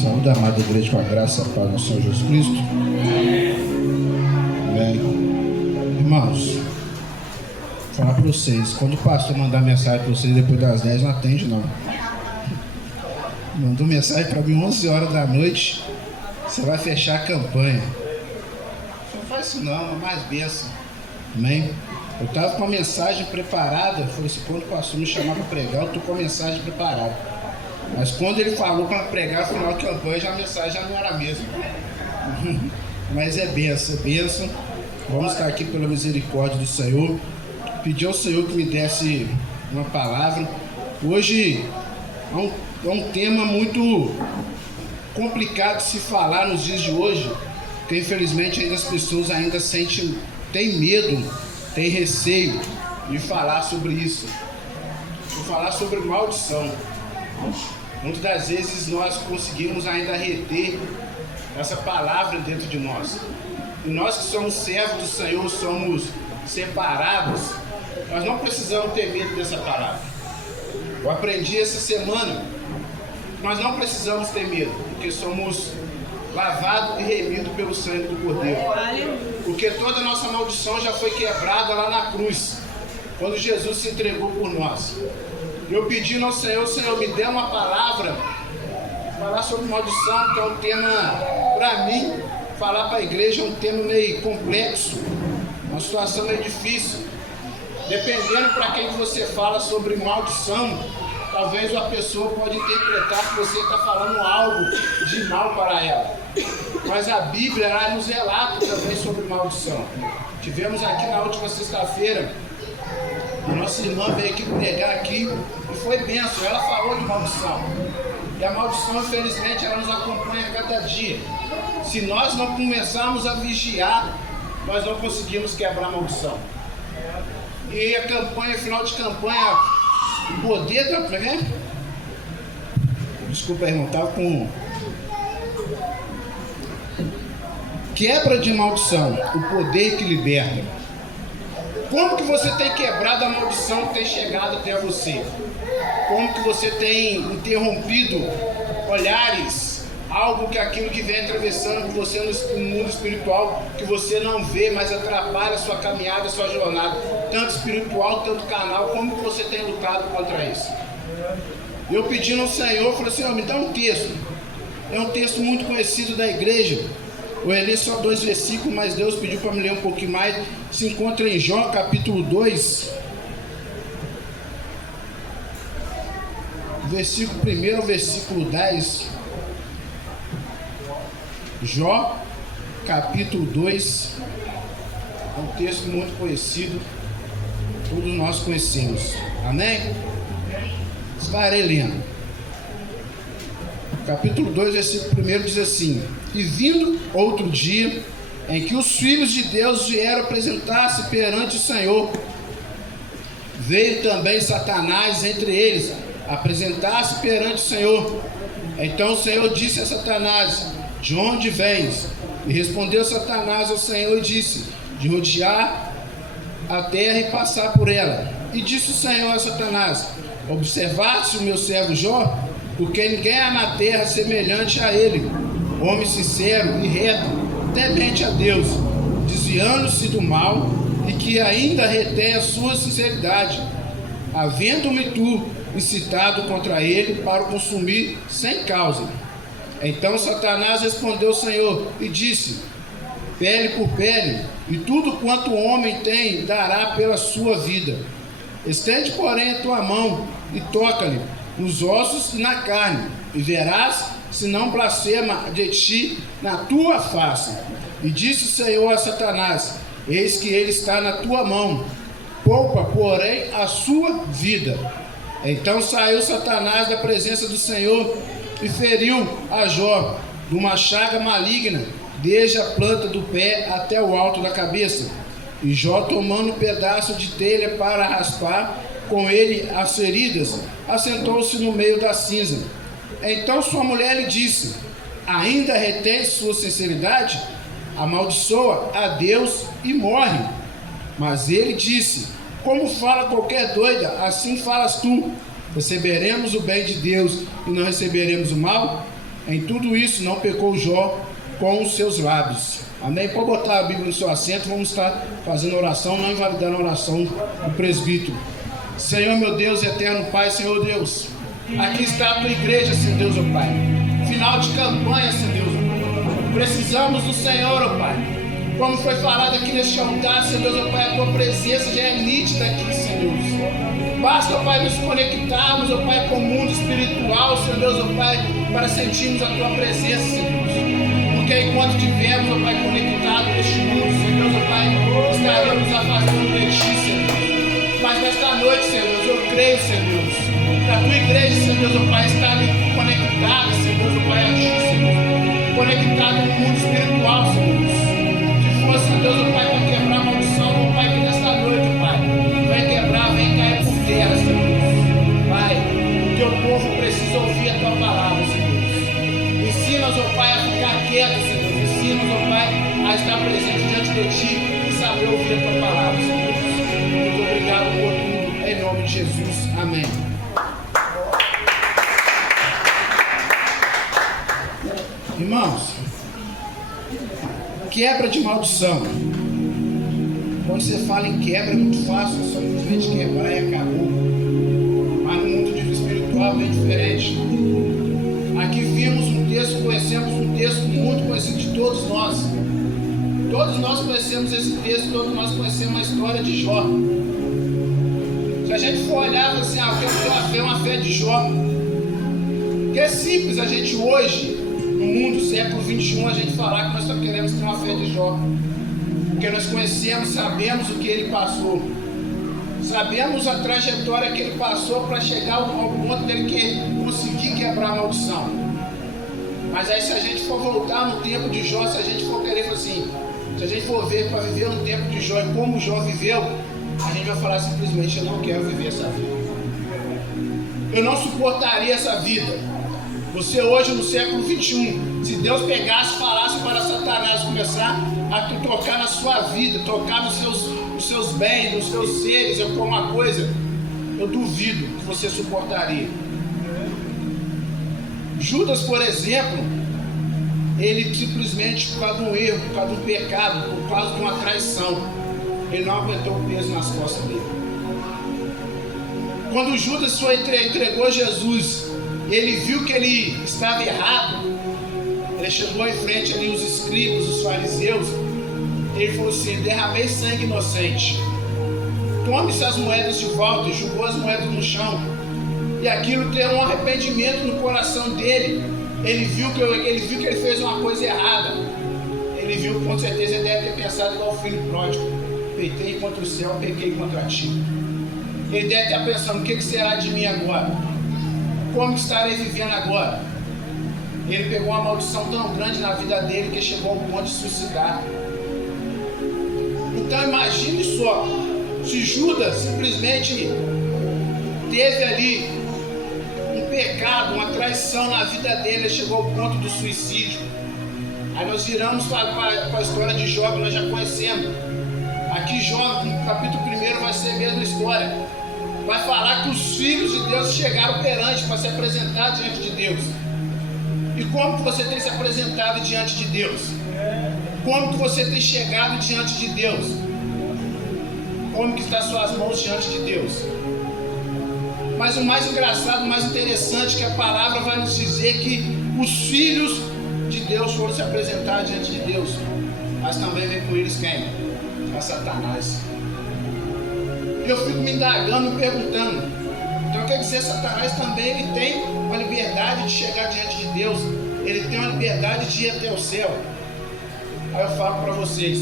Saúde, amada igreja, com a graça e a paz do Senhor Jesus Cristo. Amém. Irmãos, vou falar para vocês, quando o pastor mandar mensagem para vocês depois das 10, não atende não. Mandou mensagem para mim 11 horas da noite, você vai fechar a campanha. Não faz isso não, é mais bênção. Amém. Eu estava com a mensagem preparada, falei assim, quando o pastor me chamar para pregar, eu estou com a mensagem preparada. Mas quando ele falou para pregar no final da campanha, a mensagem já não era a mesma. Mas é bênção, é bênção. Vamos estar aqui pela misericórdia do Senhor. Pedir ao Senhor que me desse uma palavra. Hoje é um tema muito complicado de se falar nos dias de hoje, porque infelizmente ainda as pessoas ainda têm medo, têm receio de falar sobre isso. Vou falar sobre maldição. Muitas das vezes nós conseguimos ainda reter essa palavra dentro de nós. E nós que somos servos do Senhor, somos separados, nós não precisamos ter medo dessa palavra. Eu aprendi essa semana, nós não precisamos ter medo, porque somos lavados e remidos pelo sangue do Cordeiro. Porque toda a nossa maldição já foi quebrada lá na cruz, quando Jesus se entregou por nós. Eu pedi ao Senhor, Senhor, me dê uma palavra, falar sobre maldição, que é um tema, para mim, falar para a igreja é um tema meio complexo, uma situação meio difícil. Dependendo para quem você fala sobre maldição, talvez a pessoa pode interpretar que você está falando algo de mal para ela. Mas a Bíblia ela nos relata também sobre maldição. Tivemos aqui na última sexta-feira, a nossa irmã veio aqui pregar aqui e foi bênção, ela falou de maldição. E a maldição, infelizmente, ela nos acompanha a cada dia. Se nós não começarmos a vigiar, nós não conseguimos quebrar a maldição. E a campanha, final de campanha, o poder da... Desculpa, irmão, estava com... Quebra de maldição, o poder que liberta. Como que você tem quebrado a maldição que tem chegado até você? Como que você tem interrompido olhares, algo que aquilo que vem atravessando por você no mundo espiritual, que você não vê, mas atrapalha a sua caminhada, a sua jornada, tanto espiritual, tanto carnal, como que você tem lutado contra isso? Eu pedi ao Senhor, falei, Senhor, me dá um texto. É um texto muito conhecido da igreja. Eu ia ler só 2 versículos, mas Deus pediu para me ler um pouquinho mais. Se encontra em Jó, capítulo 2, versículo 1 ao versículo 10. Jó, capítulo 2, é um texto muito conhecido, todos nós conhecemos. Amém? Estarei lendo. Capítulo 2, versículo 1 diz assim: E vindo outro dia, em que os filhos de Deus vieram apresentar-se perante o Senhor, veio também Satanás entre eles, apresentar-se perante o Senhor. Então o Senhor disse a Satanás: De onde vens? E respondeu Satanás ao Senhor e disse: De rodear a terra e passar por ela. E disse o Senhor a Satanás: Observaste o meu servo Jó? Porque ninguém há na terra semelhante a ele, homem sincero e reto, temente a Deus, desviando-se do mal, e que ainda retém a sua sinceridade, havendo-me tu incitado contra ele para o consumir sem causa. Então Satanás respondeu ao Senhor e disse: Pele por pele, e tudo quanto o homem tem dará pela sua vida. Estende, porém, a tua mão e toca-lhe nos ossos e na carne, e verás se não blasfema de ti na tua face. E disse o Senhor a Satanás: Eis que ele está na tua mão, poupa, porém, a sua vida. Então saiu Satanás da presença do Senhor e feriu a Jó de uma chaga maligna, desde a planta do pé até o alto da cabeça. E Jó, tomando um pedaço de telha para raspar com ele as feridas, assentou-se no meio da cinza. Então sua mulher lhe disse: Ainda retém sua sinceridade? Amaldiçoa a Deus e morre. Mas ele disse: Como fala qualquer doida, assim falas tu. Receberemos o bem de Deus e não receberemos o mal? Em tudo isso não pecou Jó com os seus lábios. Amém? Pode botar a Bíblia no seu assento, vamos estar fazendo oração, não invalidando a oração do presbítero. Senhor, meu Deus, eterno Pai, Senhor Deus, aqui está a tua igreja, Senhor Deus, ó Pai. Final de campanha, Senhor Deus, ó Pai. Precisamos do Senhor, ó Pai. Como foi falado aqui neste altar, Senhor Deus, ó Pai, a tua presença já é nítida aqui, Senhor Deus. Basta, ó Pai, nos conectarmos, ó Pai, com o mundo espiritual, Senhor Deus, ó Pai, para sentirmos a tua presença, Senhor Deus. Porque enquanto estivermos, ó Pai, conectados neste mundo, Senhor Deus, ó Pai, estaremos nos afastando de ti, Senhor Deus. Mas nesta noite, Senhor Deus, eu creio, Senhor Deus, que a tua igreja, Senhor Deus, ó Pai, está conectada, Senhor Deus, ó Pai, a ti, Senhor Deus, conectada no mundo espiritual, Senhor Deus. Se fosse, Senhor Deus, ó Pai, para quebrar a maldição, ó Pai, que nesta noite, ó Pai, vai quebrar, vem cair por terra, Senhor Deus. Pai, o teu povo precisa ouvir a tua palavra, Senhor Deus. Ensina-nos, ó Pai, a ficar quietos, Senhor Deus. Ensina-nos, ó Pai, a estar presente diante de ti e saber ouvir a tua palavra, Senhor Deus. Muito obrigado por tudo, em nome de Jesus. Amém. Irmãos, quebra de maldição. Quando você fala em quebra é muito fácil, é só simplesmente quebrar e acabou. Mas no mundo espiritual é bem diferente. Aqui vimos um texto, conhecemos um texto muito conhecido de todos nós. Todos nós conhecemos esse texto, todos nós conhecemos a história de Jó. Se a gente for olhar assim, eu quero ter uma fé de Jó. Que é simples a gente hoje, no mundo século XXI, a gente falar que nós só queremos ter uma fé de Jó. Porque nós conhecemos, sabemos o que ele passou. Sabemos a trajetória que ele passou para chegar ao ponto dele conseguir quebrar a maldição. Mas aí se a gente for voltar no tempo de Jó, se a gente for querer assim, se a gente for ver para viver no tempo de Jó e como Jó viveu, a gente vai falar simplesmente, eu não quero viver essa vida. Eu não suportaria essa vida. Você hoje no século XXI, se Deus pegasse, falasse para Satanás começar a tocar na sua vida, tocar nos seus bens, nos seus seres, alguma coisa, eu duvido que você suportaria. Judas, por exemplo, ele simplesmente, por causa de um erro, por causa de um pecado, por causa de uma traição, ele não aguentou o peso nas costas dele. Quando Judas entregou Jesus, ele viu que ele estava errado, ele chegou em frente ali os escribas, os fariseus, ele falou assim, derramei sangue inocente, tome-se as moedas de volta, e jogou as moedas no chão, e aquilo teve um arrependimento no coração dele. Ele viu que ele fez uma coisa errada. Ele viu, com certeza, ele deve ter pensado igual o filho pródigo, peitei contra o céu, pequei contra ti. Ele deve estar pensando, o que será de mim agora? Como estarei vivendo agora? Ele pegou uma maldição tão grande na vida dele que chegou ao ponto de suicidar. Então imagine só, se Judas simplesmente teve ali um pecado, uma traição na vida dele, ele chegou ao ponto do suicídio. Aí nós viramos para a história de Jó, que nós já conhecemos. Aqui Jó, no capítulo 1, vai ser a mesma história. Vai falar que os filhos de Deus chegaram perante para se apresentar diante de Deus. E como que você tem se apresentado diante de Deus? Como que você tem chegado diante de Deus? Como que estão suas mãos diante de Deus? Mas o mais engraçado, o mais interessante, que a palavra vai nos dizer que os filhos de Deus foram se apresentar diante de Deus. Mas também vem com eles quem? A Satanás. Eu fico me indagando, me perguntando. Então quer dizer, Satanás também ele tem uma liberdade de chegar diante de Deus. Ele tem uma liberdade de ir até o céu. Aí eu falo para vocês,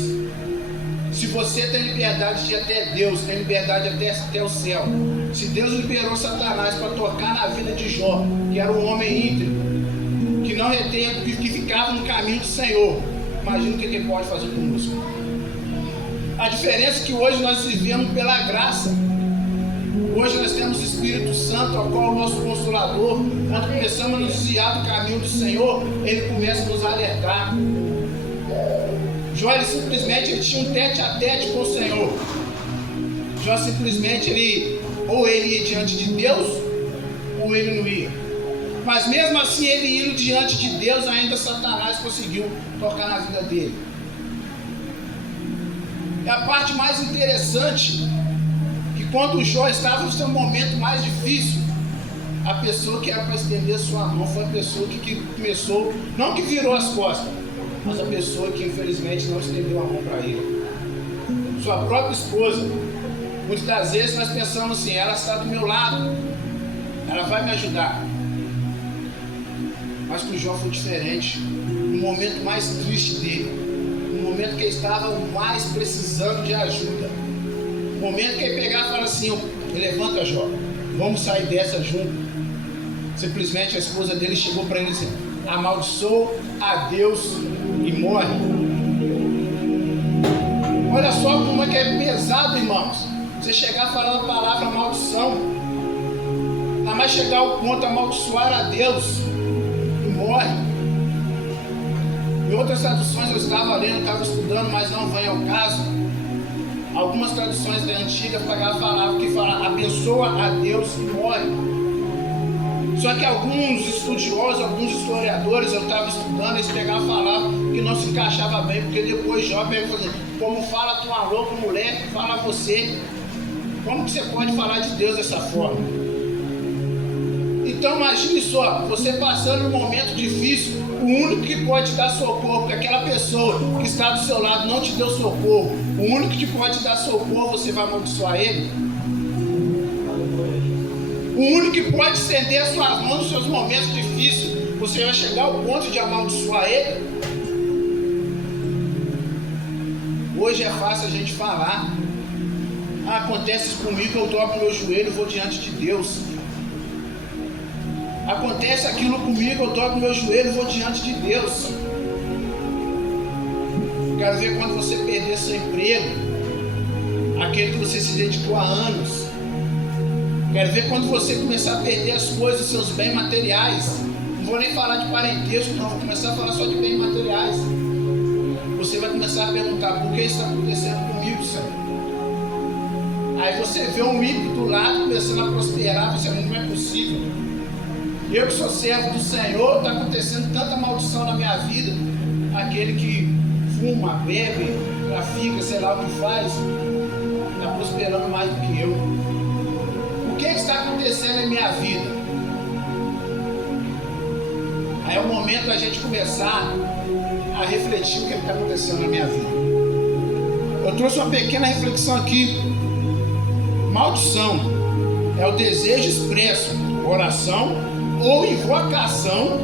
se você tem liberdade de ir até Deus, tem liberdade de ir até o céu. Se Deus liberou Satanás para tocar na vida de Jó, que era um homem íntegro, que não retenha, que ficava no caminho do Senhor, imagina o que ele pode fazer conosco. A diferença é que hoje nós vivemos pela graça. Hoje nós temos o Espírito Santo, ao qual o nosso Consolador, quando começamos a nos desviar do caminho do Senhor, ele começa a nos alertar. Jó simplesmente tinha um tete a tete com o Senhor. Jó simplesmente ou ele ia diante de Deus, ou ele não ia. Mas mesmo assim, ele indo diante de Deus, ainda Satanás conseguiu tocar na vida dele. E a parte mais interessante, que quando Jó estava no seu momento mais difícil, a pessoa que era para estender sua mão foi a pessoa que começou, não que virou as costas, mas a pessoa que infelizmente não estendeu a mão para ele. Sua própria esposa. Muitas das vezes nós pensamos assim, ela está do meu lado, ela vai me ajudar. Mas com o Jó foi diferente. No momento mais triste dele, no momento que ele estava mais precisando de ajuda, no momento que ele pegava e falava assim, levanta, Jó, vamos sair dessa junto. Simplesmente a esposa dele chegou para ele assim, amaldiçoa a Deus e morre. Olha só como é que é pesado, irmãos, você chegar falando a palavra maldição, ainda mais chegar ao ponto de amaldiçoar a Deus e morre. Em outras traduções eu estava lendo, estava estudando, mas não vem ao caso. Algumas traduções da antiga falavam que abençoa a Deus e morre. Só que alguns estudiosos, alguns historiadores, eu estava estudando, eles pegavam e falavam que não se encaixava bem, porque depois Jó pega e fala, como fala tua louca mulher, fala você. Como que você pode falar de Deus dessa forma? Então imagine só, você passando um momento difícil, o único que pode dar socorro, porque aquela pessoa que está do seu lado não te deu socorro, o único que pode dar socorro, você vai amaldiçoar ele? O único que pode estender as suas mãos nos seus momentos difíceis, você vai chegar ao ponto de amaldiçoar ele? Hoje é fácil a gente falar, acontece isso comigo, eu dobro meu joelho e vou diante de Deus. Acontece aquilo comigo, eu dobro meu joelho e vou diante de Deus. Quero ver quando você perder seu emprego, aquele que você se dedicou há anos. Quero ver quando você começar a perder as coisas, seus bens materiais. Não vou nem falar de parentesco, não. Vou começar a falar só de bens materiais. Você vai começar a perguntar, por que isso está acontecendo comigo, Senhor? Aí você vê um ímpio do lado começando a prosperar, você não é possível. Eu que sou servo do Senhor, está acontecendo tanta maldição na minha vida. Aquele que fuma, bebe, trafica, sei lá o que faz, está prosperando mais do que eu. O que está acontecendo em minha vida? Aí é o momento da gente começar a refletir o que está acontecendo na minha vida. Eu trouxe uma pequena reflexão aqui. Maldição é o desejo expresso, oração ou invocação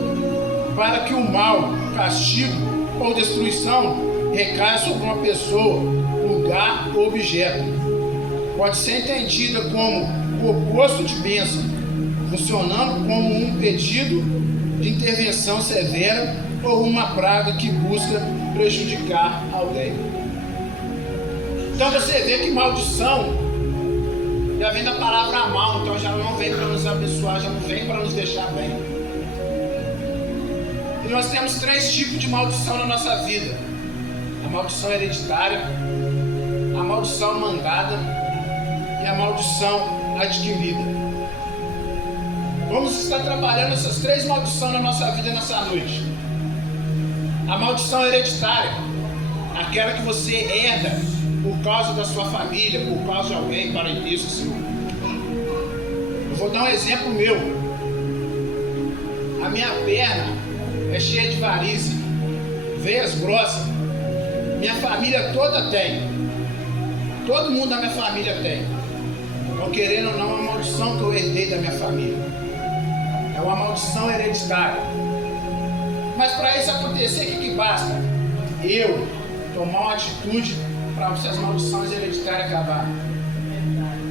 para que o mal, castigo ou destruição recaia sobre uma pessoa, lugar ou objeto. Pode ser entendida como o oposto de bênção, funcionando como um pedido de intervenção severa ou uma praga que busca prejudicar alguém. Então você vê que maldição já vem da palavra mal, então já não vem para nos abençoar, já não vem para nos deixar bem. E nós temos 3 tipos de maldição na nossa vida: a maldição hereditária, a maldição mandada e a maldição adquirida. Vamos estar trabalhando essas 3 maldições na nossa vida nessa noite. A maldição hereditária, aquela que você herda por causa da sua família, por causa de alguém, parentesco seu. Eu vou dar um exemplo meu. A minha perna é cheia de varizes, veias grossas. Minha família toda tem. Todo mundo da minha família tem. Não querendo ou não, é uma maldição que eu herdei da minha família. É uma maldição hereditária. Mas para isso acontecer, o que basta? Eu tomar uma atitude para essas maldições hereditárias acabarem.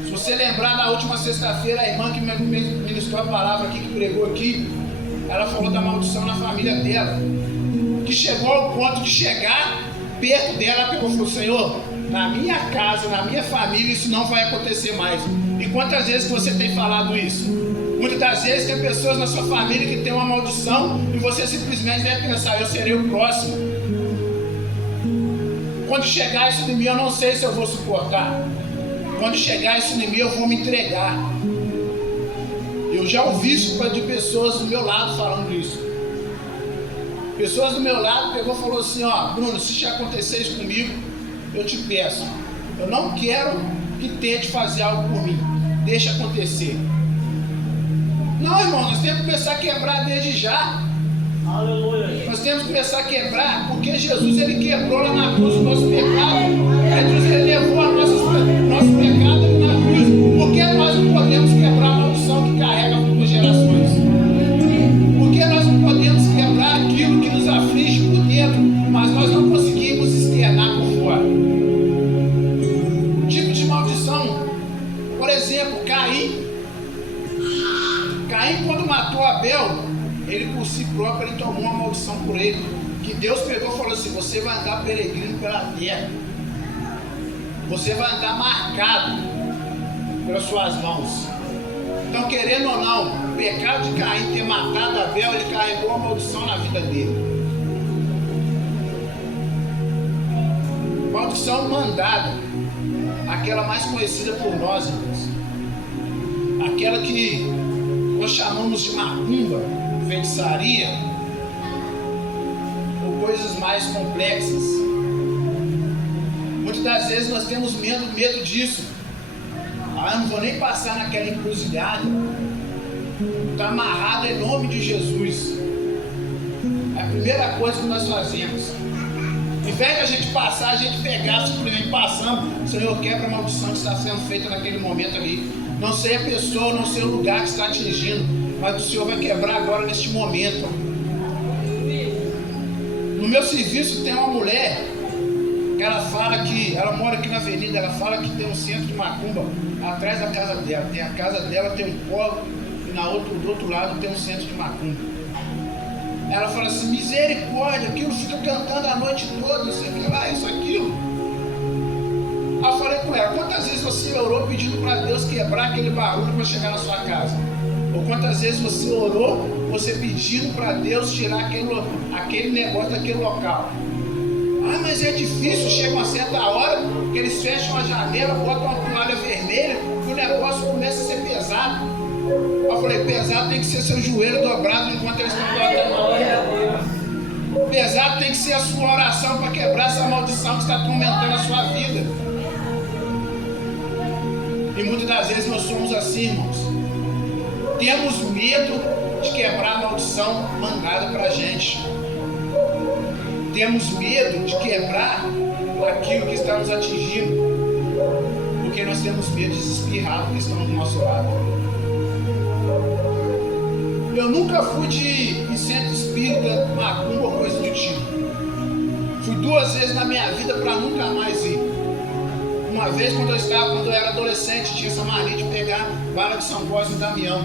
Se você lembrar, na última sexta-feira, a irmã que ministrou a palavra aqui, que pregou aqui, ela falou da maldição na família dela, que chegou ao ponto de chegar perto dela, ela pegou e falou: Senhor, na minha casa, na minha família, isso não vai acontecer mais. E quantas vezes você tem falado isso? Muitas das vezes tem pessoas na sua família que tem uma maldição e você simplesmente deve pensar: eu serei o próximo. Quando chegar isso em mim, eu não sei se eu vou suportar. Quando chegar isso em mim, eu vou me entregar. E Eu já ouvi isso de pessoas do meu lado falando isso. Pessoas do meu lado pegou e falou assim, ó, Bruno, se já acontecer isso comigo, eu te peço, eu não quero que tente fazer algo por mim, deixa acontecer. Não, irmão, nós temos que começar a quebrar desde já. Aleluia. Nós temos que começar a quebrar, porque Jesus, ele quebrou lá na cruz o nosso pecado. Jesus, ele levou a nosso pecado ali na cruz. Por que nós não podemos quebrar a maldição que carrega por gerações? Por que nós não podemos quebrar aquilo que nos aflige por dentro, mas nós não conseguimos externar por fora? Tipo de maldição, por exemplo, Caim, quando matou Abel, ele por si próprio, ele tomou uma maldição por ele, que Deus pegou e falou assim, você vai andar peregrino pela terra, você vai andar marcado pelas suas mãos. Então, querendo ou não, o pecado de Caim ter matado Abel, ele carregou a maldição na vida dele. Maldição mandada, aquela mais conhecida por nós, irmãos, aquela que nós chamamos de macumba, feitiçaria, ou coisas mais complexas. Muitas das vezes nós temos medo disso. Eu não vou nem passar naquela encruzilhada. Está amarrado em nome de Jesus. É a primeira coisa que nós fazemos. Em vez de a gente passar, a gente pegar, simplesmente passando. Senhor, quebra a maldição que está sendo feita naquele momento ali. Não sei a pessoa, não sei o lugar que está atingindo, mas o Senhor vai quebrar agora neste momento. No meu serviço tem uma mulher que ela fala que, ela mora aqui na avenida, ela fala que tem um centro de macumba atrás da casa dela. Tem a casa dela, tem um colo, e do outro lado tem um centro de macumba. Ela fala assim, misericórdia, aquilo fica cantando a noite toda, isso aqui lá, isso aquilo. Aí eu falei com ela, quantas vezes você orou pedindo para Deus quebrar aquele barulho para chegar na sua casa? Ou quantas vezes você orou, você pedindo para Deus tirar aquele negócio daquele local? Ah, mas é difícil, chega uma certa hora que eles fecham a janela, botam uma toalha vermelha e o negócio começa a ser pesado. Eu falei, pesado tem que ser seu joelho dobrado enquanto eles estão orando. Pesado tem que ser a sua oração para quebrar essa maldição que está atormentando a sua vida. E muitas das vezes nós somos assim, irmãos. Temos medo de quebrar a maldição mandada para a gente. Temos medo de quebrar aquilo que está nos atingindo, porque nós temos medo de espirrar porque estão do nosso lado. Eu nunca fui de centro espírita, macumba ou coisa do tipo. Fui 2 vezes na minha vida para nunca mais ir. Uma vez quando eu era adolescente, tinha essa mania de pegar bala de São Cosme e Damião.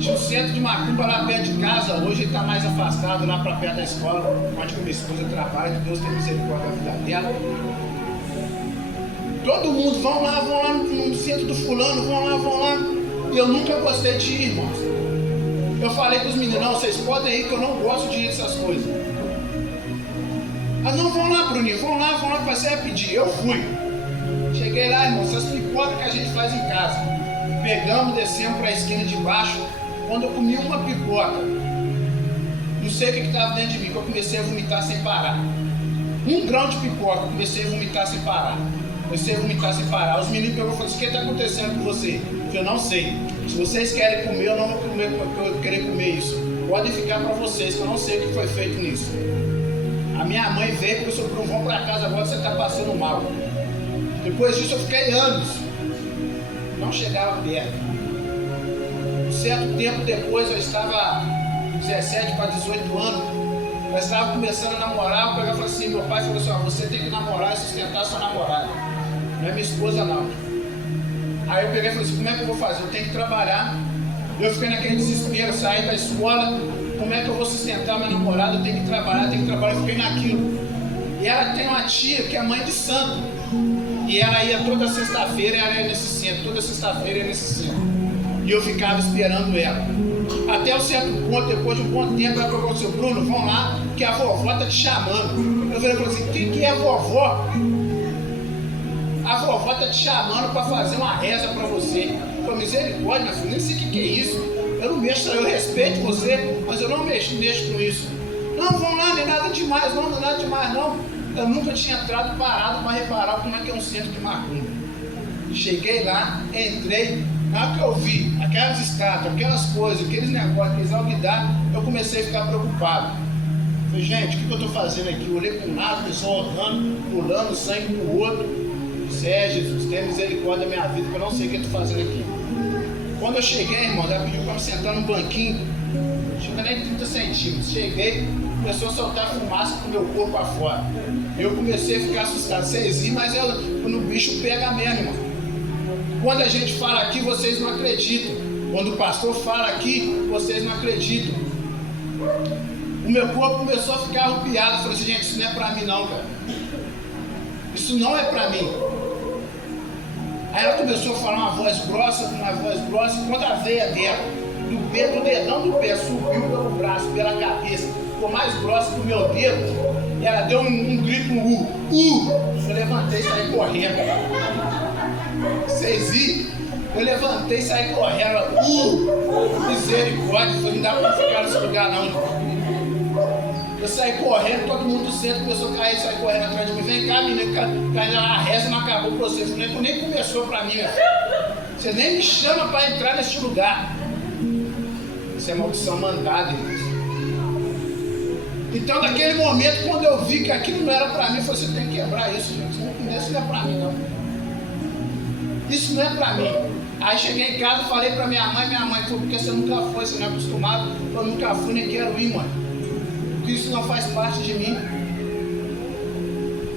Tinha um centro de macumba lá perto de casa, hoje ele está mais afastado, lá para perto da escola, onde minha esposa trabalha, que Deus tem misericórdia da vida dela. Todo mundo, vão lá no centro do fulano, vão lá. E eu nunca gostei de ir, irmãos. Eu falei para os meninos, não, vocês podem ir que eu não gosto de ir nessas coisas. Mas não, vão lá, Bruninho, vão lá, que você vai pedir. Eu fui. Cheguei lá, irmãos, essas pipocas que a gente faz em casa. Pegamos, descemos para a esquina de baixo. Quando eu comi uma pipoca, não sei o que estava dentro de mim, que eu comecei a vomitar sem parar. 1 grão de pipoca, eu comecei a vomitar sem parar. Os meninos pegou e falaram, o que está acontecendo com você? Eu não sei. Se vocês querem comer, eu não vou comer, eu querer comer isso. Podem ficar para vocês, que eu não sei o que foi feito nisso. A minha mãe veio e falou, Bruno, vamos para casa agora, você está passando mal. Depois disso eu fiquei anos. Não chegava perto. Um certo tempo depois, eu estava 17 para 18 anos, eu estava começando a namorar, eu falei assim, meu pai falou assim, você tem que namorar e sustentar sua namorada. Não é minha esposa não. Aí eu peguei e falei assim, como é que eu vou fazer? Eu tenho que trabalhar. Eu fiquei naquele desespero, saí da escola, como é que eu vou sustentar minha namorada? Eu tenho que trabalhar, eu fiquei naquilo. E ela tem uma tia que é mãe de santo. E ela ia toda sexta-feira, ela ia nesse centro, E eu ficava esperando ela. Até um certo ponto, depois de um bom tempo, ela falou assim, Bruno, vamos lá, que a vovó está te chamando. Eu falei assim, quem que é a vovó? A vovó está te chamando para fazer uma reza para você. desculpa, misericórdia, meu filho, nem sei o que é isso. Eu não mexo, eu respeito você, mas eu não mexo com isso. Não, vamos lá, não é nada demais, não é nada demais, não. Eu nunca tinha entrado parado para reparar como é que é um centro de macumba. Cheguei lá, entrei, na hora que eu vi aquelas estátuas, aquelas coisas, aqueles negócios, aqueles alguidar, eu comecei a ficar preocupado. Falei, gente, o que eu estou fazendo aqui? Eu olhei para um lado, pessoal rodando, pulando, sangue para o outro. Jesus, tenha misericórdia da minha vida, que eu não sei o que eu estou fazendo aqui. Quando eu cheguei, irmão, ela pediu para me sentar num banquinho, chega nem 30 centímetros. Cheguei, começou a soltar fumaça com o meu corpo afora. Eu comecei a ficar assustado. Vocês viram, mas quando o bicho pega mesmo, irmão. Quando a gente fala aqui, vocês não acreditam. Quando o pastor fala aqui, vocês não acreditam. O meu corpo começou a ficar arrupiado. Eu falei assim, gente, isso não é pra mim não, cara. Isso não é pra mim. Aí ela começou a falar uma voz grossa. Quando a veia dela, do dedão do pé, subiu pelo braço, pela cabeça, ficou mais grossa que o meu dedo, e ela deu um grito, Eu levantei e saí correndo. Vocês viram? Eu levantei e saí correndo. Misericórdia, não dá pra ficar nesse lugar não. Eu saí correndo, todo mundo do centro começou a cair, saí correndo atrás de mim. Vem cá, menino, a reza não acabou com você. Nem começou pra mim, meu filho. Você nem me chama para entrar nesse lugar. Isso é maldição mandada, irmãos. Então, naquele momento, quando eu vi que aquilo não era para mim, eu falei, você tem que quebrar isso, gente. Isso não é para mim, não. Isso não é para mim. Aí cheguei em casa e falei para minha mãe falou, porque você nunca foi, você não é acostumado. Eu nunca fui, nem quero ir, mãe. Porque isso não faz parte de mim.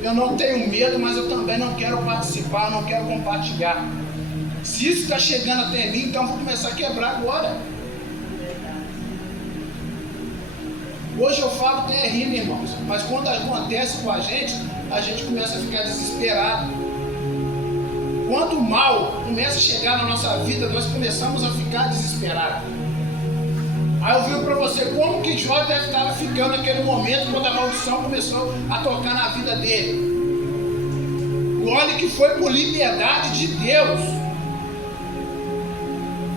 Eu não tenho medo, mas eu também não quero participar, não quero compartilhar. Se isso está chegando até mim, então eu vou começar a quebrar agora. Hoje eu falo até rindo, irmãos, mas quando acontece com a gente começa a ficar desesperado. Quando o mal começa a chegar na nossa vida, nós começamos a ficar desesperados. Aí eu digo para você, como que Jó deve estar ficando naquele momento, quando a maldição começou a tocar na vida dele. Olha que foi por liberdade de Deus.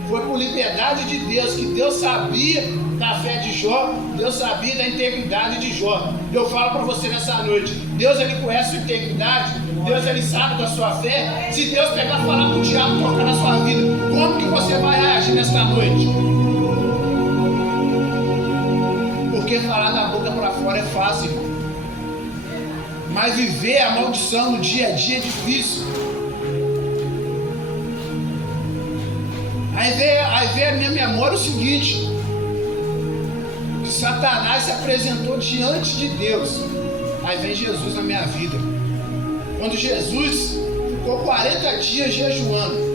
Foi por liberdade de Deus, que Deus sabia da fé de Jó, Deus sabia da integridade de Jó. Eu falo para você nessa noite, Deus ele conhece a sua integridade, Deus ele sabe da sua fé. Se Deus pegar e falar com o diabo, tocar na sua vida, como que você vai reagir nesta noite? Porque falar da boca para fora é fácil, irmão. Mas viver a maldição no dia a dia é difícil. Aí vem a minha memória o seguinte, que Satanás se apresentou diante de Deus. Aí vem Jesus na minha vida. Quando Jesus ficou 40 dias jejuando.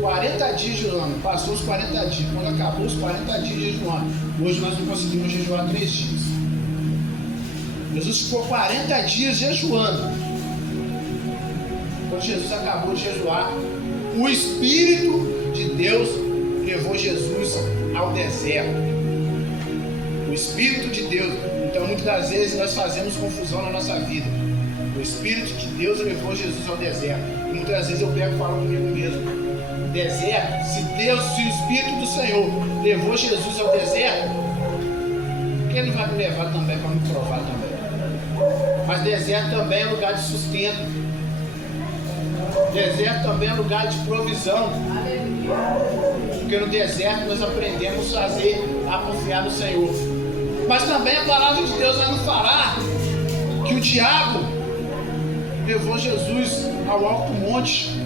40 dias jejuando, passou os 40 dias. Quando acabou os 40 dias jejuando, hoje nós não conseguimos jejuar 3 dias. Jesus ficou 40 dias jejuando. Quando Jesus acabou de jejuar, o Espírito de Deus levou Jesus ao deserto. O Espírito de Deus. Então muitas das vezes nós fazemos confusão na nossa vida. O Espírito de Deus levou Jesus ao deserto. E muitas das vezes eu pego e falo comigo mesmo. Deserto, se o Espírito do Senhor levou Jesus ao deserto, Ele vai me levar também para me provar também. Mas deserto também é lugar de sustento. Deserto também é lugar de provisão. Porque no deserto nós aprendemos a confiar no Senhor. Mas também a palavra de Deus vai nos falar que o diabo levou Jesus ao alto monte.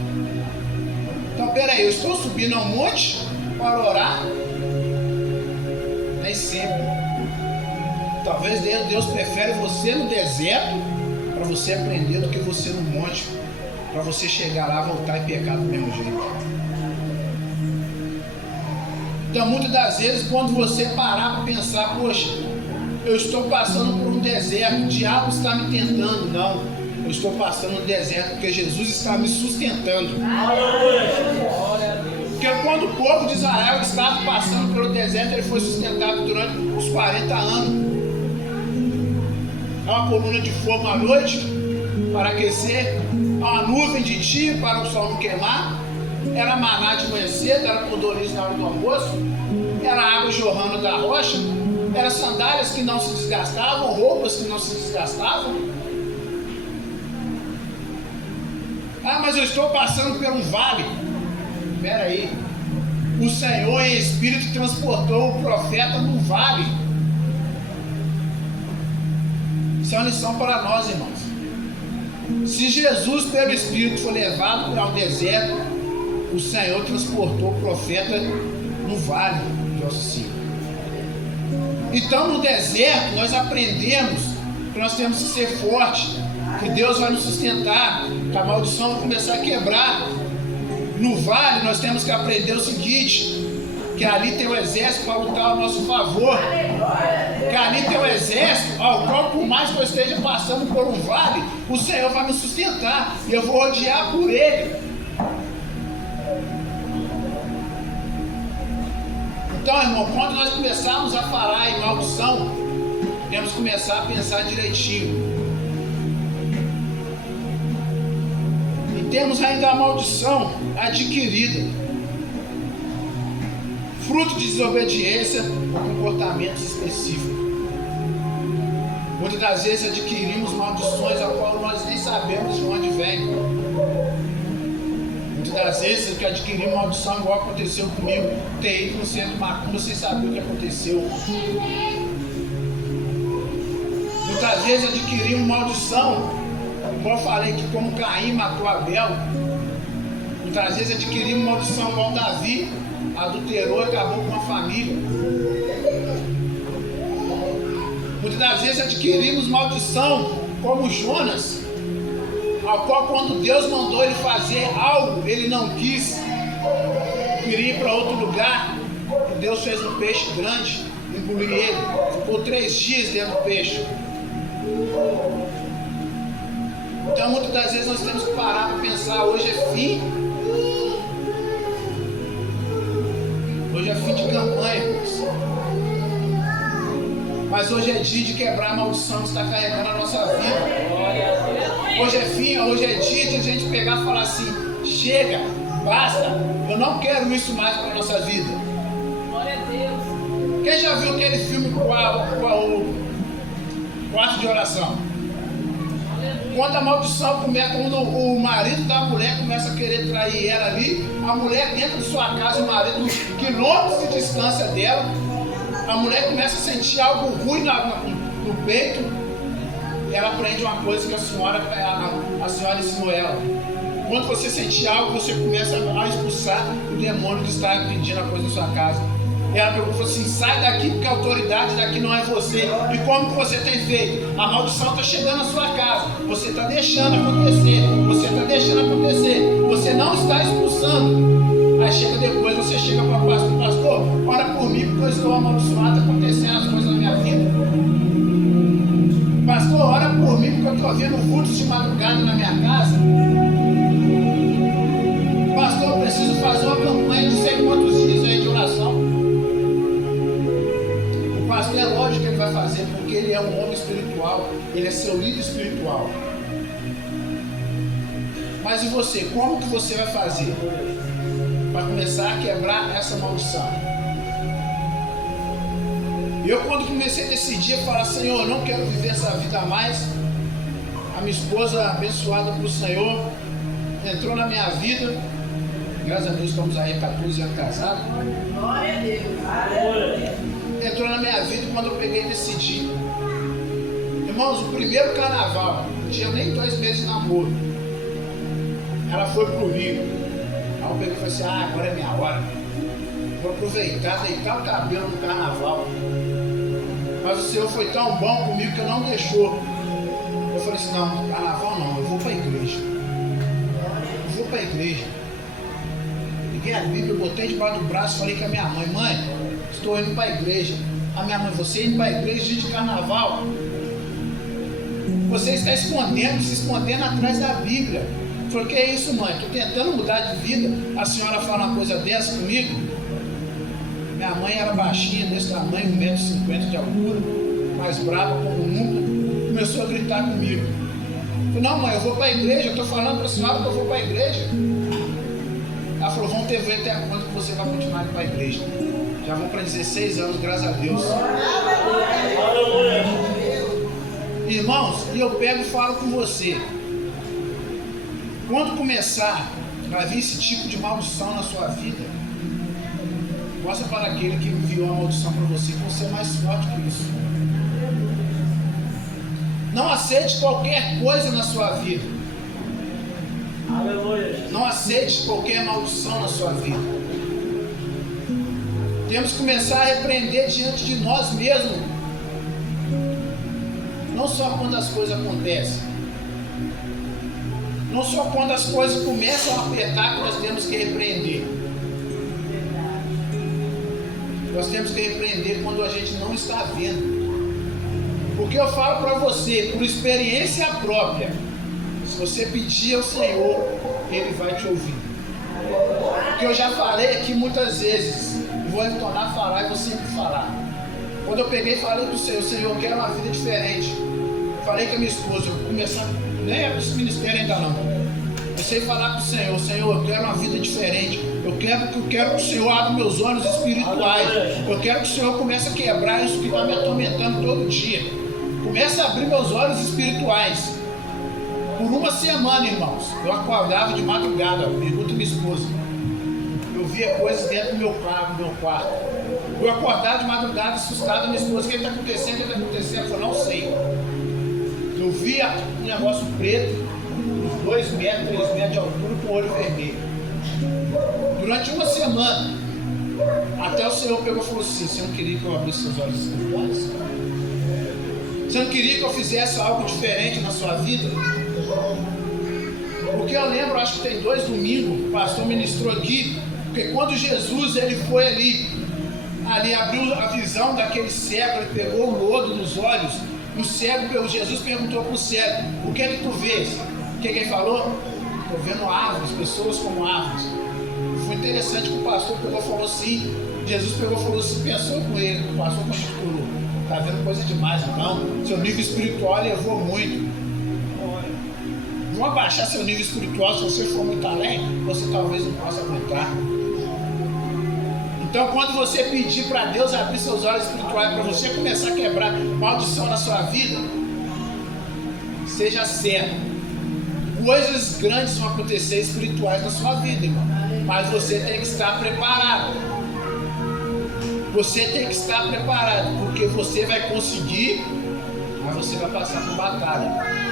Então peraí, eu estou subindo ao monte para orar? Nem sempre. Talvez Deus prefere você no deserto para você aprender do que você no monte, para você chegar lá, voltar e pecar do mesmo jeito. Então muitas das vezes quando você parar para pensar, poxa, eu estou passando por um deserto, o diabo está me tentando. Não, eu estou passando no deserto porque Jesus está me sustentando. Porque quando o povo de Israel estava passando pelo deserto, ele foi sustentado durante os 40 anos. Há uma coluna de fogo à noite para aquecer, há uma nuvem de dia para o sol não queimar, Era maná de manhã cedo, era codorniz na hora do almoço, era água jorrando da rocha, era sandálias que não se desgastavam, roupas que não se desgastavam. Ah, mas eu estou passando por um vale. Espera aí. O Senhor em Espírito transportou o profeta no vale. Isso é uma lição para nós, irmãos. Se Jesus pelo Espírito foi levado para o deserto, o Senhor transportou o profeta no vale de Ossicínio. Então no deserto nós aprendemos que nós temos que ser fortes, que Deus vai nos sustentar, que a maldição vai começar a quebrar. No vale nós temos que aprender o seguinte, que ali tem o exército para lutar ao nosso favor, que ali tem o exército ao qual, por mais que eu esteja passando por um vale, o Senhor vai me sustentar e eu vou rodear por Ele. Então, irmão, quando nós começarmos a falar em maldição, temos que começar a pensar direitinho. E temos ainda a maldição adquirida, fruto de desobediência ou comportamentos específicos. Muitas das vezes adquirimos maldições a qual nós nem sabemos de onde vem. Muitas das vezes que adquirimos maldição igual aconteceu comigo, ter ido no centro de macumba sem saber o que aconteceu. Muitas vezes adquirimos maldição, como eu falei que como Caim matou Abel. Muitas vezes adquirimos maldição igual Davi, adulterou e acabou com a família. Muitas das vezes adquirimos maldição como Jonas, ao qual quando Deus mandou ele fazer algo, ele não quis, queria ir para outro lugar. Deus fez um peixe grande, engoliu ele, ficou 3 dias dentro do peixe. Então muitas das vezes nós temos que parar para pensar, hoje é fim. Hoje é fim de campanha, irmãos. Mas hoje é dia de quebrar a maldição que está carregando a nossa vida. Hoje é fim, hoje é dia de a gente pegar e falar assim, chega, basta, eu não quero isso mais para a nossa vida. Glória a Deus. Quem já viu aquele filme com o quarto de oração? Quando a maldição começa, quando o marido da mulher começa a querer trair ela ali, a mulher dentro de sua casa, o marido quilômetros de distância dela, a mulher começa a sentir algo ruim no peito, e ela aprende uma coisa que a senhora ensinou ela. Quando você sentir algo, você começa a expulsar o demônio que está pedindo a coisa na sua casa. Ela perguntou assim, sai daqui porque a autoridade daqui não é você. E como que você tem feito? A maldição está chegando na sua casa. Você está deixando acontecer. Você está deixando acontecer. Você não está expulsando. Aí chega depois, você chega para o pastor, pastor, ora por mim porque eu estou amaldiçoado, acontecendo as coisas na minha vida. Pastor, ora por mim porque eu estou vendo vultos de madrugada na minha casa. Pastor, eu preciso fazer uma campanha de sei quantos dias aí de oração. Pastor, é lógico que ele vai fazer, porque ele é um homem espiritual, ele é seu líder espiritual. Mas e você? Como que você vai fazer para começar a quebrar essa maldição? Eu quando comecei a decidir, eu falei, Senhor, eu não quero viver essa vida mais. A minha esposa, abençoada pelo Senhor, entrou na minha vida. Graças a Deus estamos aí 14 anos casados. Glória a Deus. Entrou na minha vida quando eu peguei e decidi. Irmãos, o primeiro carnaval, não tinha nem 2 meses de namoro. Ela foi pro Rio. Aí eu peguei e falei assim, agora é minha hora. Vou aproveitar, deitar o cabelo no carnaval. Mas o Senhor foi tão bom comigo que eu não deixou. Eu falei assim, não, carnaval não, eu vou para a igreja. Eu vou para a igreja. Peguei a Bíblia, botei debaixo do braço e falei com a minha mãe, mãe, estou indo para a igreja. A minha mãe, você indo para a igreja dia de carnaval? Você está se escondendo atrás da Bíblia. Eu falei, que é isso, mãe? Estou tentando mudar de vida. A senhora fala uma coisa dessa comigo? Minha mãe era baixinha, desse tamanho, 1,50 m de altura, mais brava como nunca. Começou a gritar comigo. Eu falei, não, mãe, eu vou para a igreja. Eu estou falando para a senhora que eu vou para a igreja. Ela falou, vão ter ver até quando que você vai continuar indo para a igreja. Já vão para 16 anos, graças a Deus. Irmãos, e eu pego e falo com você. Quando começar a vir esse tipo de maldição na sua vida, mostra para aquele que enviou a maldição para você que você é mais forte que isso. Não aceite qualquer coisa na sua vida. Aleluia. Não aceite qualquer maldição na sua vida. Temos que começar a repreender diante de nós mesmos. Não só quando as coisas acontecem. Não só quando as coisas começam a apertar que nós temos que repreender. Nós temos que repreender quando a gente não está vendo. Porque eu falo para você, por experiência própria, se você pedir ao Senhor, Ele vai te ouvir. Porque eu já falei aqui muitas vezes, vou retornar a falar e vou sempre falar. Quando eu peguei e falei para o Senhor, Senhor, eu quero uma vida diferente. Falei com a minha esposa, eu vou começar, nem é esse ministério ainda não. Comecei a falar para o Senhor, Senhor, eu quero uma vida diferente. Eu quero que o Senhor abra meus olhos espirituais. Eu quero que o Senhor comece a quebrar isso que está me atormentando todo dia. Comece a abrir meus olhos espirituais. Por uma semana, irmãos, eu acordava de madrugada, pergunta minha esposa. Eu via coisas dentro do meu quarto. Eu acordava de madrugada, assustado, minha esposa, o que está acontecendo? O que está acontecendo? Eu falei, não sei. Eu via um negócio preto, uns 2 metros, 3 metros de altura, com o olho vermelho. Durante uma semana, até o Senhor pegou e falou assim, você não queria que eu abrisse seus olhos espirituais? Você não queria que eu fizesse algo diferente na sua vida? Porque eu lembro, acho que tem 2 domingos, o pastor ministrou aqui, porque quando Jesus ele foi ali abriu a visão daquele cego, ele pegou o lodo nos olhos, o cego, Jesus perguntou para o cego, o que é que tu vês? O que ele falou? Estou vendo árvores, pessoas como árvores. Foi interessante que o pastor pegou e falou assim, Jesus pegou e falou assim, pensou com ele, o pastor falou, está vendo coisa demais então, seu nível espiritual elevou muito. Vão abaixar seu nível espiritual, se você for muito além, você talvez não possa aguentar. Então quando você pedir para Deus abrir seus olhos espirituais, para você começar a quebrar maldição na sua vida, seja certo. Coisas grandes vão acontecer espirituais na sua vida, irmão. Mas você tem que estar preparado. Você tem que estar preparado, porque você vai conseguir, mas você vai passar por batalha.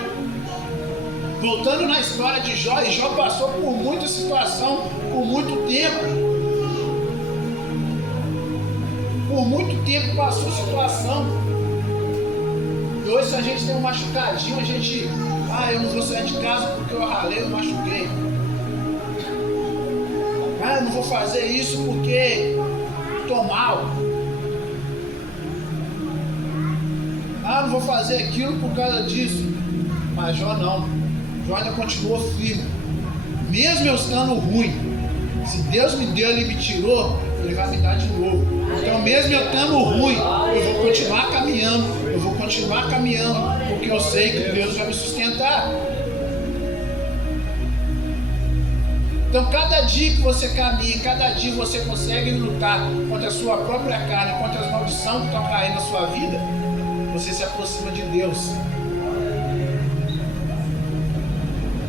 Voltando na história de Jó, e Jó passou por muita situação, por muito tempo. Por muito tempo passou situação. E hoje se a gente tem um machucadinho, a gente... eu não vou sair de casa porque eu ralei, eu machuquei. Eu não vou fazer isso porque estou mal. Não vou fazer aquilo por causa disso. Mas Jó não. Jó ainda continuou firme. Mesmo eu estando ruim, se Deus me deu, Ele me tirou, Ele vai me dar de novo. Então mesmo eu estando ruim, eu vou continuar caminhando. Eu vou continuar caminhando, porque eu sei que Deus vai me sustentar. Então cada dia que você caminha, cada dia você consegue lutar contra a sua própria carne, contra as maldições que estão caindo na sua vida, você se aproxima de Deus.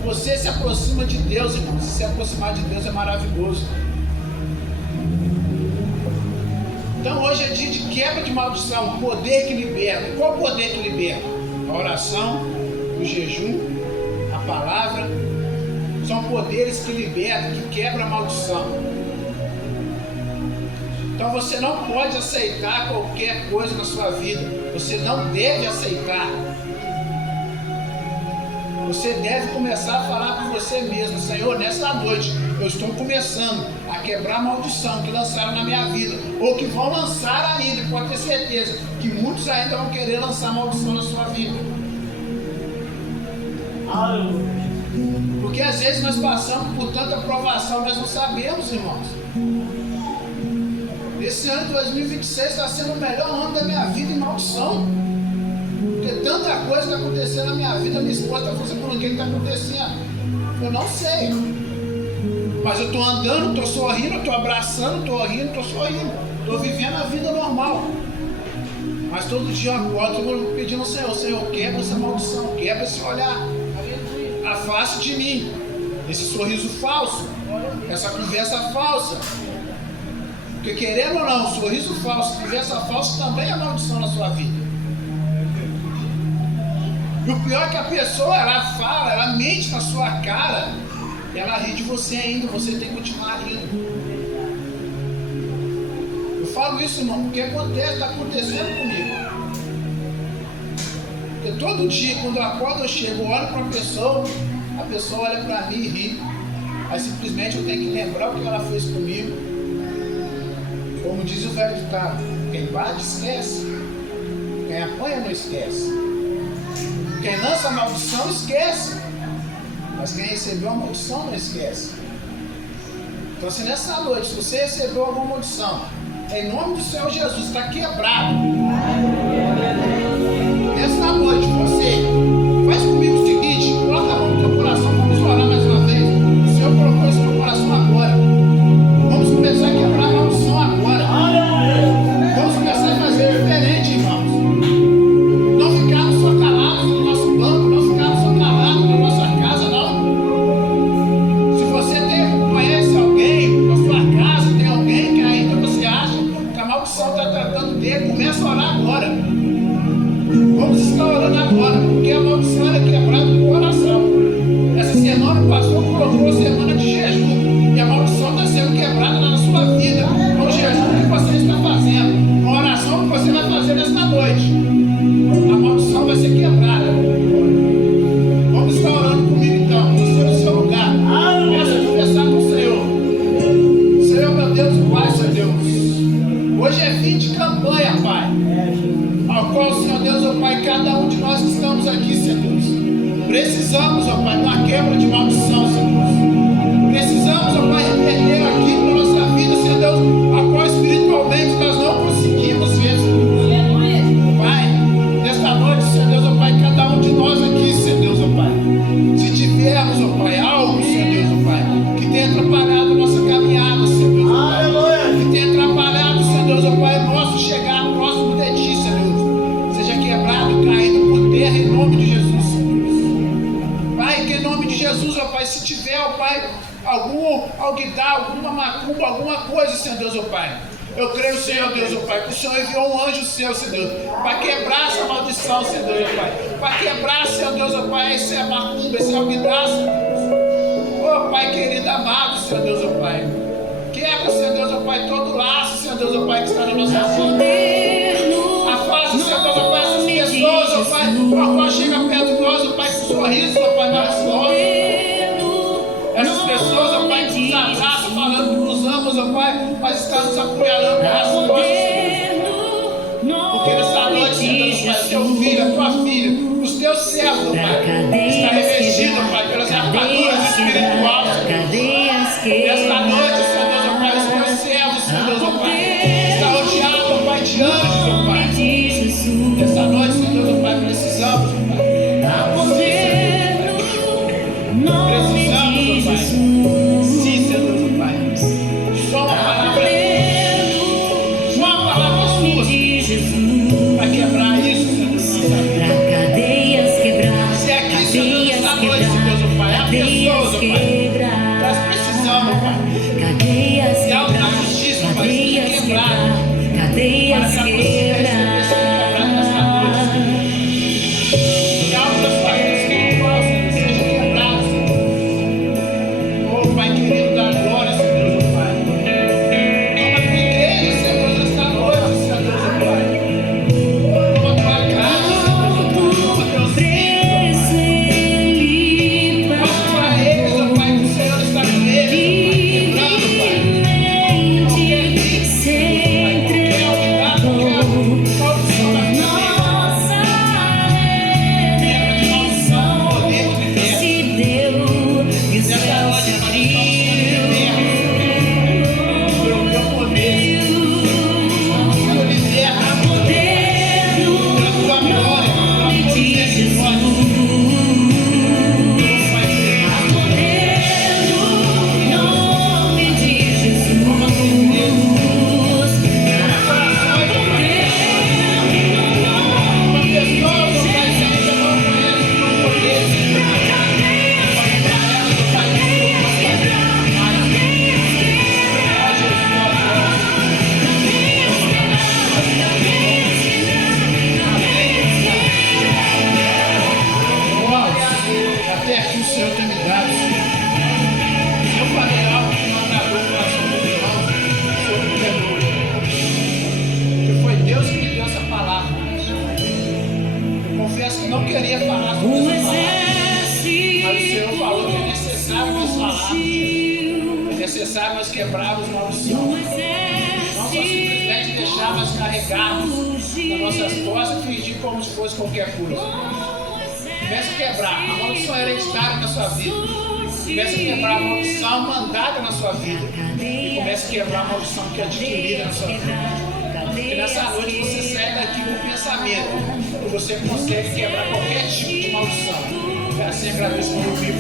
Você se aproxima de Deus, irmão. Se aproximar de Deus é maravilhoso. Então hoje é dia de quebra de maldição, poder que liberta. Qual poder que liberta? A oração, o jejum, a palavra. São poderes que libertam, que quebram a maldição. Então você não pode aceitar qualquer coisa na sua vida. Você não deve aceitar. Você deve começar a falar por você mesmo, Senhor, nesta noite eu estou começando a quebrar a maldição que lançaram na minha vida, ou que vão lançar ainda, pode ter certeza que muitos ainda vão querer lançar maldição na sua vida. Porque às vezes nós passamos por tanta provação, nós não sabemos, irmãos. Esse ano de 2026 está sendo o melhor ano da minha vida em maldição. Porque tanta coisa está acontecendo na minha vida, minha esposa está falando por que está acontecendo. Eu não sei. Mas eu estou andando, estou sorrindo, estou abraçando, estou rindo, estou sorrindo. Estou vivendo a vida normal. Mas todo dia eu acordo, eu vou pedindo ao Senhor, Senhor, quebra essa maldição, quebra esse olhar. Afaste de mim esse sorriso falso, essa conversa falsa. Porque querendo ou não, sorriso falso, conversa falsa também é maldição na sua vida. E o pior é que a pessoa, ela fala, ela mente na sua cara, ela ri de você ainda, você tem que continuar rindo. Eu falo isso, irmão, porque acontece, está acontecendo comigo. Porque todo dia, quando eu acordo, eu chego, olho para a pessoa olha para mim e ri. Aí simplesmente eu tenho que lembrar o que ela fez comigo. Como diz o velho ditado, quem bate esquece, quem apanha não esquece. Quem lança a maldição esquece, mas quem recebeu a maldição não esquece. Então, se nessa noite, se você recebeu alguma maldição, em nome do Senhor Jesus, está quebrado. Nessa noite, você faz comigo o seguinte: coloca a mão no teu coração, vamos orar mais uma vez. O Senhor colocou isso no teu coração agora. Vamos começar a quebrar a maldição agora. Vamos começar a fazer diferente, irmãos. Não ficar só calados no nosso banco, não ficar só calados na nossa casa, não. Se você conhece alguém na sua casa, tem alguém que ainda você acha que a maldição está tratando dele, começa a orar agora. Vamos estar orando agora, porque a maldição era quebrada no coração. Essa semana o pastor colocou a semana de jejum, e a maldição está sendo quebrada na sua vida, com o jejum que você está fazendo, com a oração que você vai fazer nesta noite. A maldição vai ser quebrada. Vamos estar orando comigo então, você no seu lugar. Começa a confessar com o Senhor. Senhor, meu Deus, Pai, Senhor Deus. Hoje é fim de campanha, Pai, ao qual, Senhor Deus, ó Pai, cada um de nós que estamos aqui, Senhor Deus, precisamos, ó Pai, de uma quebra de maldição, Senhor Deus. Precisamos, ó Pai, reverter aqui para a nossa vida, Senhor Deus, a qual espiritualmente nós não conseguimos ver, Senhor Deus. Pai, nesta noite, Senhor Deus, ó Pai, cada um de nós aqui, Senhor Deus, ó Pai, se tivermos, ó Pai, algo, Senhor Deus, ó Pai, que tenha atrapalhado a nossa caminhada, Senhor Deus, ó Pai, que tenha atrapalhado, Senhor Deus, ó Pai, o nosso chegar próximo de Ti, Senhor Deus, seja quebrado, caído por terra, em nome de Jesus, Senhor Deus. Pai, que em nome de Jesus, ó Pai, se tiver, ó Pai, algum alguidar, alguma macumba, alguma coisa, Senhor Deus, ó Pai, eu creio, Senhor Deus, ó Pai, que o Senhor enviou um anjo seu, Senhor Deus, para quebrar essa maldição, Senhor Deus, ó Pai, para quebrar, Senhor Deus, ó Pai, essa macumba, esse alguidar, Senhor Deus. Ó Pai querido, amado, Senhor Deus, ó Pai, quebra, Senhor Deus, ó Pai, todo laço, Senhor Deus, ó Pai, que está na nossa vida. Afasta, Senhor Deus, ó Pai, essas pessoas, ó Pai, ao qual chega perto de nós, ó Pai, com sorriso, ó Pai, maravilhoso. Essas pessoas, ó Pai, que nos abraçam, falando que nos amamos, ó Pai, mas está nos apunhalando pelas costas, porque nessa noite, Senhor Deus, ó Pai, teu filho, a tua filha, os teus servos, ó Pai, está revestido, ó Pai, pelas armaduras espirituais, Senhor Deus. Nesta noite, Senhor Deus, ó Pai, os teus servos, Senhor Deus, ó Pai, está rodeado, ó Pai, de anjos, ó Pai. Nessa noite, Senhor Deus, ó Pai, precisamos, ó Pai. Precisamos, ó Pai. Sim, Senhor Deus, ó Pai. Só uma palavra sua para quebrar isso, Senhor Deus, ó Pai. Se aqui, Senhor Deus, nesta noite, Senhor Deus, ó Pai, há pessoas, ó Pai, nós precisamos, ó Pai. E algo da justiça, ó Pai, seja quebrado. Para que a consciência seja quebrada nesta noite, Senhor. E algo da sua vida espiritual, Senhor, seja quebrado, Senhor. Oh, Pai querido, da glória, Senhor Deus, ó Pai. Toma a tua igreja, Senhor Deus, nesta noite, Senhor Deus, ó Pai. necessário nós quebrarmos maldição. Não só simplesmente deixar nós carregarmos nas nossas costas e fingir como se fosse qualquer coisa. Comece a quebrar a maldição hereditária na sua vida. Comece a quebrar a maldição mandada na sua vida. E comece a quebrar a maldição que é adquirida na sua vida. Que nessa noite você sai daqui com o pensamento que você consegue quebrar qualquer tipo de maldição. E assim agradeço por ouvir.